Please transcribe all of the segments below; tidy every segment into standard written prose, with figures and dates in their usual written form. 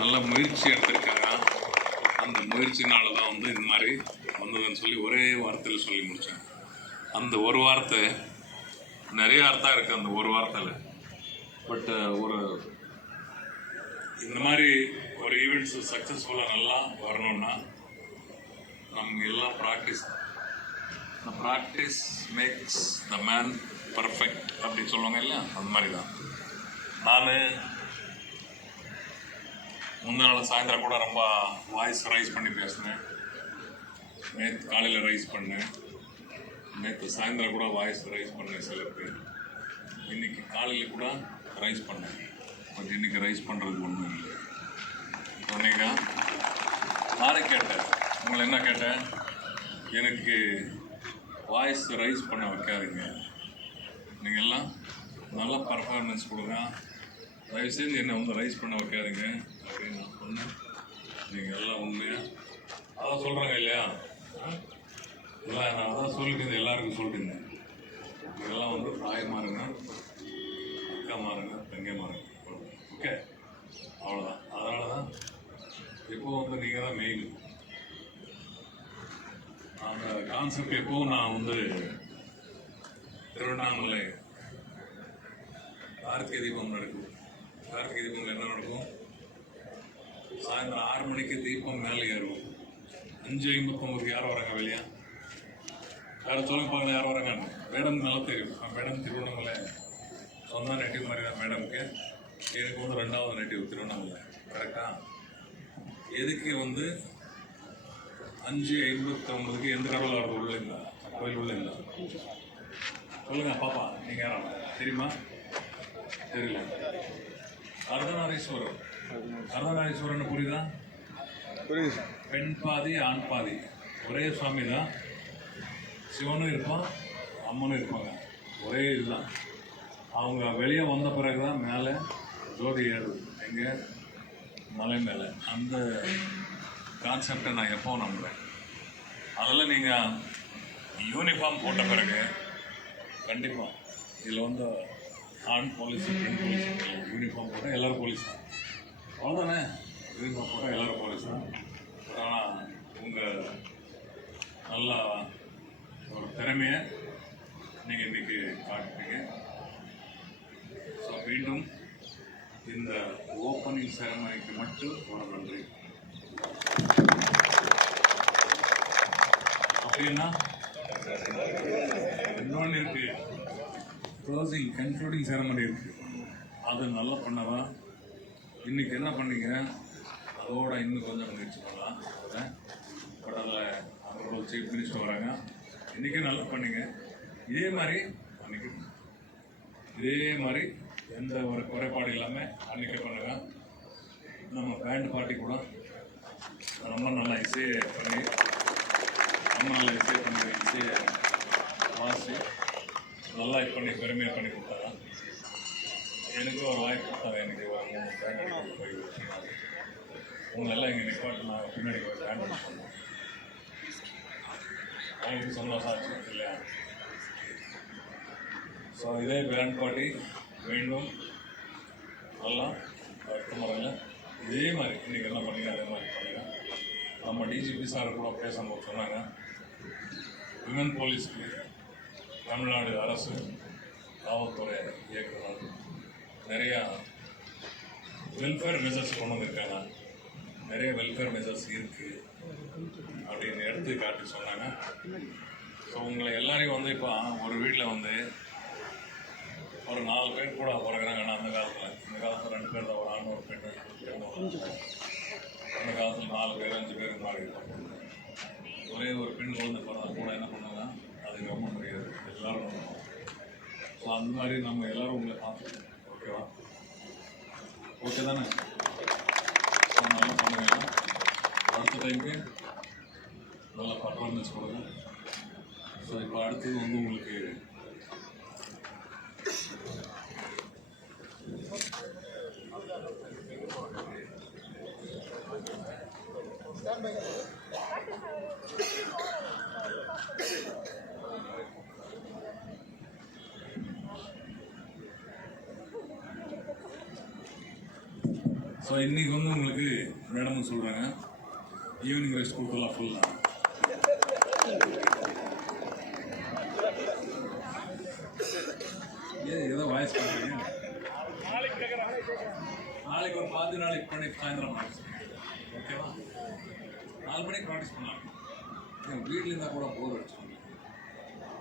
நல்ல முயற்சி எடுத்திருக்காங்க. அந்த முயற்சினால தான் வந்து இந்த மாதிரி வந்ததுன்னு சொல்லி ஒரே வார்த்தையில் சொல்லி முடித்தேன். அந்த ஒரு வார்த்தை நிறைய அர்த்தம் இருக்குது அந்த ஒரு வார்த்தையில். பட் ஒரு இந்த மாதிரி ஒரு ஈவெண்ட்ஸ் சக்ஸஸ்ஃபுல்லாக நல்லா வரணும்னா நம்ம எல்லாம் practice makes the man perfect அப்படின்னு சொல்லுவாங்க இல்லையா, அந்த மாதிரி தான். நான் முந்தின நாள் சாயந்தரம் கூட ரொம்ப வாய்ஸ் ரைஸ் பண்ணி பேசினேன். நேற்று காலையில் ரைஸ் பண்ணேன், நேற்று சாயந்தரம் கூட வாய்ஸ் ரைஸ் பண்ணேன் சில பேர். இன்றைக்கி காலையில் கூட ரைஸ் பண்ணேன். பட் இன்றைக்கி ரைஸ் பண்ணுறதுக்கு ஒன்றும் இல்லை. சொன்னீங்க, நானே கேட்டேன், உங்களை என்ன கேட்டேன், எனக்கு வாய்ஸ் ரைஸ் பண்ண வைக்காதீங்க, நீங்கள் எல்லாம் நல்ல பர்ஃபார்மன்ஸ் கொடுங்க, தயவுசெய்து என்னை வந்து ரைஸ் பண்ண வைக்காதீங்க அப்படின்னு நான் சொன்னேன். நீங்கள் எல்லாம் உண்மையாக அதான் சொல்கிறாங்க இல்லையா, இல்லை நான் அதான் சொல்லிட்டு எல்லாருக்கும் சொல்லிட்டு இதெல்லாம் வந்து தாயமாக இருங்க, அக்காமாக இருங்க, தங்கமாக இருங்க. ஓகே, அவ்வளோதான். அதனால தான் எப்போ வந்து நீங்கள் தான் மெயின். அந்த கான்செப்ட் எப்போவும் நான் வந்து திருவண்ணாமலை கார்த்திகை தீபம் நடக்கும். கார்த்திகை தீபம் என்ன நடக்கும், சாயந்தரம் 6 மணிக்கு தீபம் மேலே ஏறுவோம். 5:59 யார் வராங்க வெளியா, யாரும் சொல்லுங்க பார்க்கலாம் யார் வராங்க. மேடம் நல்லா தெரியும், மேடம் திருவண்ணாமலை சொந்த நேட்டிவ் மாதிரி தான் மேடமுக்கு. எனக்கு வந்து 2வது நேட்டிவ் திருவண்ணாமலை. கரெக்டாக எதுக்கு வந்து 5:59 எந்த கடவுள் வரது உள்ள இல்லை, கோயில் உள்ள இல்லை. சொல்லுங்க பாப்பா, நீங்கள் யாரான தெரியுமா? தெரியல. அர்த்தநாரீஸ்வரர். அர்த்தநாரீஸ்வரன் புரியுதா? புரியுது. பெண் பாதி ஆண் பாதி ஒரே சுவாமி தான். சிவனும் இருப்பான், அம்மனும் இருப்பாங்க, ஒரே இதுதான். அவங்க வெளியே வந்த பிறகு தான் மேலே ஜோதி ஏறுது, எங்கே மலை மேலே. அந்த கான்செப்டை நான் எப்போ நம்புகிறேன். அதில் நீங்கள் யூனிஃபார்ம் போட்ட பிறகு கண்டிப்பாக இதில் வந்து ஆண் போலீஸ் பெண் போலீஸ் யூனிஃபார்ம் போட்டால் எல்லோரும் போலீஸ் தான், அவ்வளோதானே. யூனிஃபார்ம் போட்டால் எல்லோரும் போலீஸ் தான். ஆனால் உங்கள் நல்லா ஒரு திறமையை நீங்கள் இன்றைக்கி காட்டுறீங்க. ஸோ மீண்டும் இந்த ஓப்பனிங் செரமனிக்கு மட்டும் ஒரு நன்றி. அப்படின்னா இன்னொன்று இருக்குது, க்ளோசிங் கன்க்ளூடிங் செரமனி இருக்குது. அது நல்லா பண்ணவா இன்றைக்கி என்ன பண்ணீங்க, அதோட இன்னும் கொஞ்சம் முயற்சி பண்ணலாம். பட் அதில் அவரோட சீஃப் மினிஸ்டர் வராங்க. இன்றைக்கி நல்லா பண்ணீங்க. இதே மாதிரி அன்றைக்கி இதே மாதிரி எந்த ஒரு குறைபாடு இல்லாமல் அன்றைக்கே பண்ணுங்க. நம்ம பேண்ட் பார்ட்டி கூட ரொம்ப நல்லா இசையை பண்ணி இசையை வாசி நல்லா பண்ணி பெருமையாக பண்ணி கொடுத்தாங்க. எனக்கு ஒரு வாய்ப்பு கொடுத்தாங்க. எனக்கு ஒரு 3 பேண்ட் போய் உங்களெல்லாம் எங்கள் நிப்பாட்டு நாங்கள் பின்னாடி போய் பேண்ட் பண்ணோம். அவங்களுக்கு சந்தோஷம் ஆச்சு இல்லையா? ஸோ இதே பேண்ட் பார்ட்டி மீண்டும் நல்லா அடுத்த முறையில் இதே மாதிரி இன்றைக்கி என்ன பண்ணீங்க அதே மாதிரி பண்ணுங்க. நம்ம டிஜிபி சார் கூட பேசும்போது சொன்னாங்க, விமன் போலீஸ்க்கு தமிழ்நாடு அரசு காவல்துறை இயக்குனர் நிறையா வெல்ஃபேர் மெஷர்ஸ் கொண்டு வந்திருக்காங்க, நிறைய வெல்ஃபேர் மெஷர்ஸ் இருக்குது அப்படின்னு எடுத்து காட்டி சொன்னாங்க. ஸோ உங்களை எல்லாரையும் வந்து இப்போ ஒரு வீட்டில் வந்து ஒரு 4 பேர் கூட பிறகுறாங்க. ஆனால் இந்த காலத்தில் 2 பேர் தான், ஒரு ஆண் ஒரு பெண். அந்த காலத்தில் 4 பேர் 5 பேருக்கு மாறி இருப்பாங்க. ஒரே ஒரு பெண் குழந்தை பிறந்தா கூட என்ன பண்ணுவாங்க, அது ரொம்ப முடியாது, எல்லோரும் பண்ணுவோம். ஸோ அந்த மாதிரி நம்ம எல்லோரும் உங்களை பார்த்துக்கணும். ஓகேவா? ஓகே தானே? ஸோ நல்லா பண்ணுங்க. அடுத்த டைமுக்கு நல்லா பர்ஃபார்மன்ஸ் கொடுங்க. ஸோ இப்போ அடுத்தது வந்து உங்களுக்கு ஸோ இன்றைக்கி வந்து உங்களுக்கு மேடமும் சொல்கிறாங்க ஈவினிங் ரெஸ்ட் கொடுக்கலாம் ஃபுல்லாக. ஏதோ வாய்ஸ் பண்ணுறீங்க. நாளைக்கு ஒரு 10 நாளைக்கு பண்ணி சாயந்தரம் ப்ராக்டிஸ் பண்ணுங்க. ஓகேவா? 4 மணிக்கு ப்ராக்டிஸ் பண்ணலாம். வீட்டில் இருந்தால் கூட போர் அடிச்சோம்.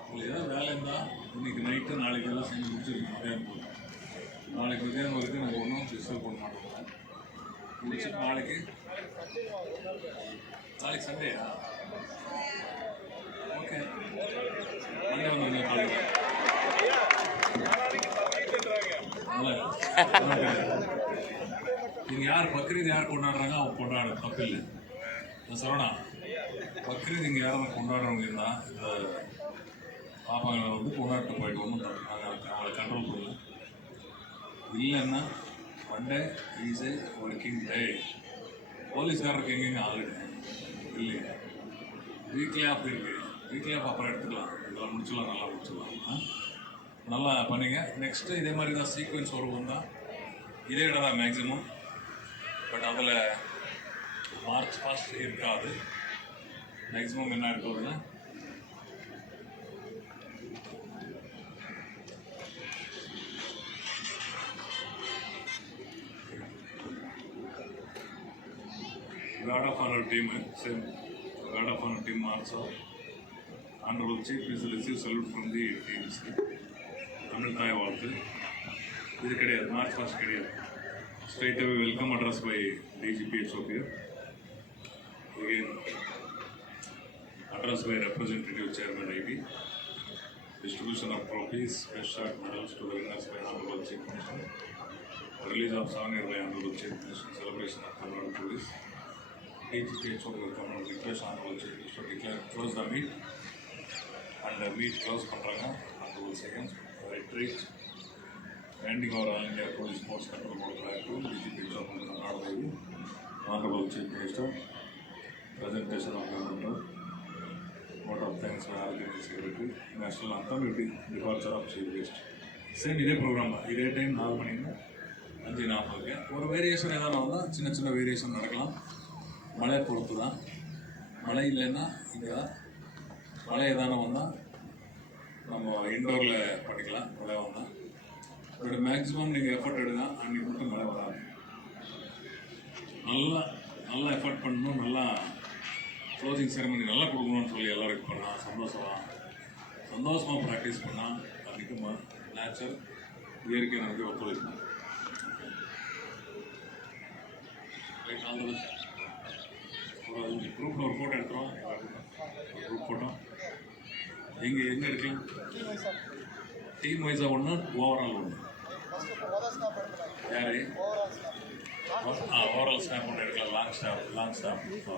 உங்களுக்கு ஏதாவது வேலை இருந்தால் இன்றைக்கி நைட்டு நாளைக்கு எல்லாம் செஞ்சு முடிச்சிருக்கோம். மதியானம் போதும். நாளைக்கு மதியானம் வரைக்கும் நாங்கள் ஒன்றும் டிஸ்டர்ப் பண்ண மாட்டோம். முடிச்சுட்டு நாளைக்கு சண்டேயா? ஓகே, மண்டே வந்துருங்க காலையில். நீங்கள் யார் பக்ரீத் யார் கொண்டாடுறாங்க அவங்க கொண்டாடு தப்பு இல்லை. நான் சொல்லணா பக்ரீத் இங்கே யாரும் கொண்டாடுறவங்க இருந்தால் இந்த பாப்பாங்களை வந்து கொண்டாட்டு போயிட்டு ஒன்றும் தப்பு நாங்கள் அவங்களை கண்ட்ரோல் பண்ணல. இல்லைன்னா Monday is a working day. போலீஸ்காரருக்கு எங்கெங்க ஆளுடு இல்லையா? வீக்லி ஆஃப் இருக்கு. வீக்லி ஆஃப் அப்புறம் எடுத்துக்கலாம். இதெல்லாம் முடிச்சிடலாம், நல்லா முடிச்சிடலாம். நல்லா பண்ணிங்க. நெக்ஸ்ட்டு இதே மாதிரி தான் சீக்வன்ஸ் வருவோம் தான். இதே இடம் தான் மேக்ஸிமம். பட் அதில் மார்ச் ஃபாஸ்ட் இருக்காது. மேக்ஸிமம் என்ன இருக்குதுன்னா God of Honor team, same God of Honor team also. Honorable Chief is received salute from the teams. Tamil தாய் வாழ்த்து. இது கிடையாது, மார்ச் ஃபாஸ்ட் கிடையாது. Straight away welcome address by DGP HOPF. Again, address by Representative Chairman IB. Distribution of trophies, best shot medals to the winners by Honorable Chief Minister. Release of song by Honorable Chief Minister. Celebration of Honorable Police. DGP HOPF will come and request Honorable Chief Minister to declare close the meet. And the meet close பண்ணுறாங்க. Honorable seconds. Retreat. Ending our All India Police Sports Control Board Track 2, DGP HOPF Karnataka. Honorable Chief Minister. Presentation of Government. Vote of thanks by Organizing Secretary. National Anthem will be departure of Chief Guest. Same இதே program தான். இதே time 4 மணிக்கு 5:40. ஒரு variation எதாவது வந்தால் சின்ன சின்ன variation நடக்கலாம். மழை பொறுத்து தான். மழை இல்லைன்னா இங்கே தான். மழை எதான வந்தால் நம்ம இன்டோரில் பண்ணிக்கலாம். மழை வந்தால் பட் மேக்ஸிமம் நீங்கள் எஃபர்ட் எடுங்க. அன்றைக்கி மட்டும் மழை வராது. நல்லா எஃபர்ட் பண்ணணும். நல்லா க்ளோசிங் செரமனி நல்லா கொடுக்கணும்னு சொல்லி எல்லோரும் இது பண்ணால் சந்தோஷமாக ப்ராக்டிஸ் பண்ணால் அன்றைக்கு நேச்சர் இயற்கை நமக்கு ஒத்துழைக்கணும். Right, all the best. ஒரு குரூப்பில் ஒரு ஃபோட்டோ எடுத்துகிறோம். குரூப் ஃபோட்டோ எங்கே எடுக்கலாம்? டீம் வைஸாக ஒன்று, ஓவரால் ஒன்று. யார் ஓவரால் ஸ்டாப் ஒன்று எடுக்கலாம். லாங் ஸ்டாப்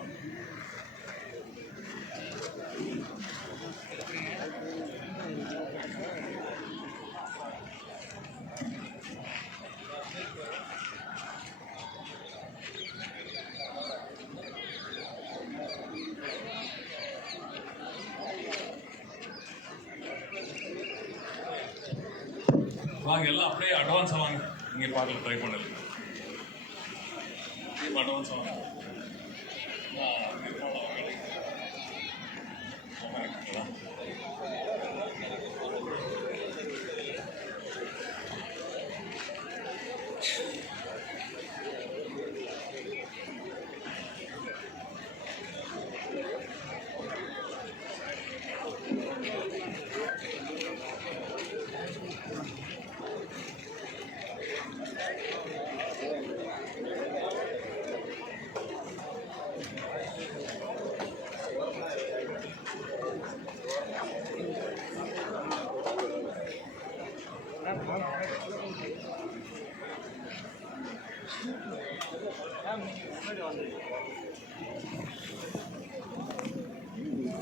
வாங்க. எல்லாம் அப்படியே அட்வான்ஸாக வாங்க. இங்கே பார்க்கல ட்ரை பண்ணல. இப்போ அட்வான்ஸாக வாங்க.